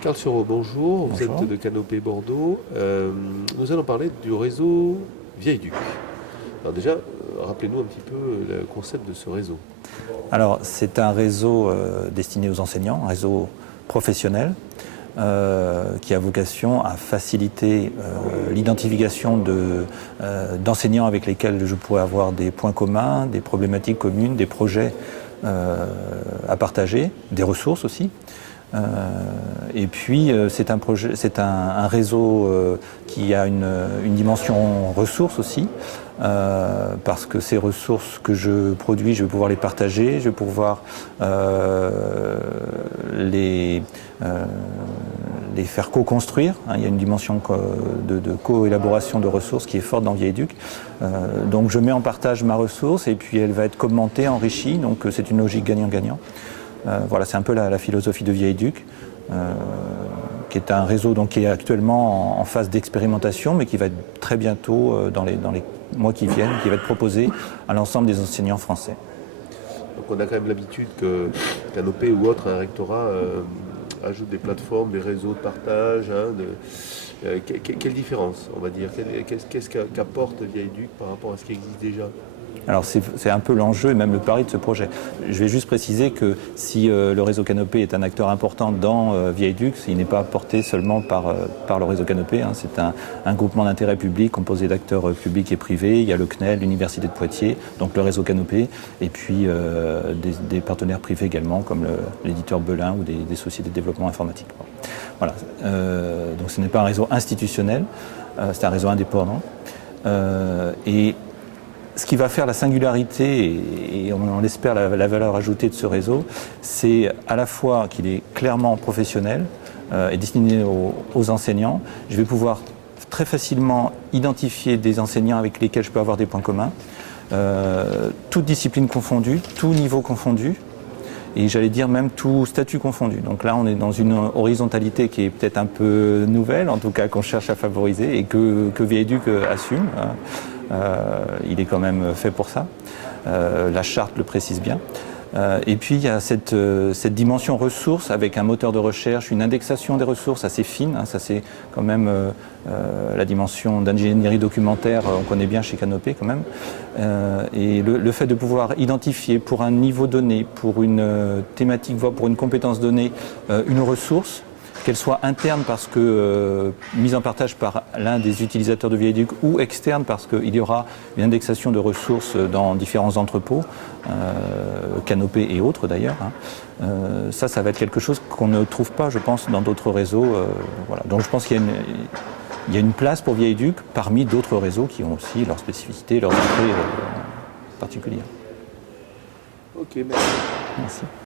Carl Sureau, bonjour. Vous Bonjour. êtes de Canopée Bordeaux. Nous allons parler du réseau Vieille Duc. Alors déjà, rappelez-nous un petit peu le concept de ce réseau. Alors, c'est un réseau destiné aux enseignants, un réseau professionnel qui a vocation à faciliter l'identification d'enseignants avec lesquels je pourrais avoir des points communs, des problématiques communes, des projets à partager, des ressources aussi. Et puis c'est un réseau qui a une dimension ressources aussi, parce que ces ressources que je produis, je vais pouvoir les partager, je vais pouvoir les faire co-construire. Il y a une dimension de co-élaboration de ressources qui est forte dans Vieille Duc. Donc je mets en partage ma ressource et puis elle va être commentée, enrichie, donc c'est une logique gagnant-gagnant. Voilà, c'est un peu la philosophie de Vieille Duc, qui est un réseau donc, qui est actuellement en phase d'expérimentation, mais qui va être très bientôt, dans les mois qui viennent, qui va être proposé à l'ensemble des enseignants français. Donc on a quand même l'habitude que Canopée ou autre, un rectorat, ajoute des plateformes, des réseaux de partage. Quelle différence, on va dire? Qu'est-ce qu'apporte Vieille Duc par rapport à ce qui existe déjà? Alors c'est un peu l'enjeu et même le pari de ce projet. Je vais juste préciser que si le réseau Canopée est un acteur important dans Vieille Duc, il n'est pas porté seulement par le réseau Canopée. C'est un groupement d'intérêt public composé d'acteurs publics et privés. Il y a le CNEL, l'Université de Poitiers, donc le réseau Canopée, et puis des partenaires privés également, comme l'éditeur Belin ou des sociétés de développement informatique. Voilà. Donc ce n'est pas un réseau institutionnel, c'est un réseau indépendant. Et ce qui va faire la singularité et on espère la valeur ajoutée de ce réseau, c'est à la fois qu'il est clairement professionnel et destiné aux enseignants. Je vais pouvoir très facilement identifier des enseignants avec lesquels je peux avoir des points communs, toutes disciplines confondues, tout niveau confondu, et j'allais dire même tout statut confondu. Donc là, on est dans une horizontalité qui est peut-être un peu nouvelle, en tout cas qu'on cherche à favoriser et que Vieille Duc assume. Il est quand même fait pour ça. La charte le précise bien. Et puis il y a cette dimension ressources avec un moteur de recherche, une indexation des ressources assez fine. Ça c'est quand même la dimension d'ingénierie documentaire, on connaît bien chez Canopée quand même. Et le fait de pouvoir identifier pour un niveau donné, pour une thématique, voire pour une compétence donnée, une ressource, qu'elle soit interne parce que mise en partage par l'un des utilisateurs de Vieille Duc ou externe parce qu'il y aura une indexation de ressources dans différents entrepôts, Canopée et autres d'ailleurs. Ça va être quelque chose qu'on ne trouve pas, je pense, dans d'autres réseaux. Voilà. Donc je pense qu'il y a une place pour Vieille Duc parmi d'autres réseaux qui ont aussi leurs spécificités, leurs entrées particulières. Ok, merci. Merci.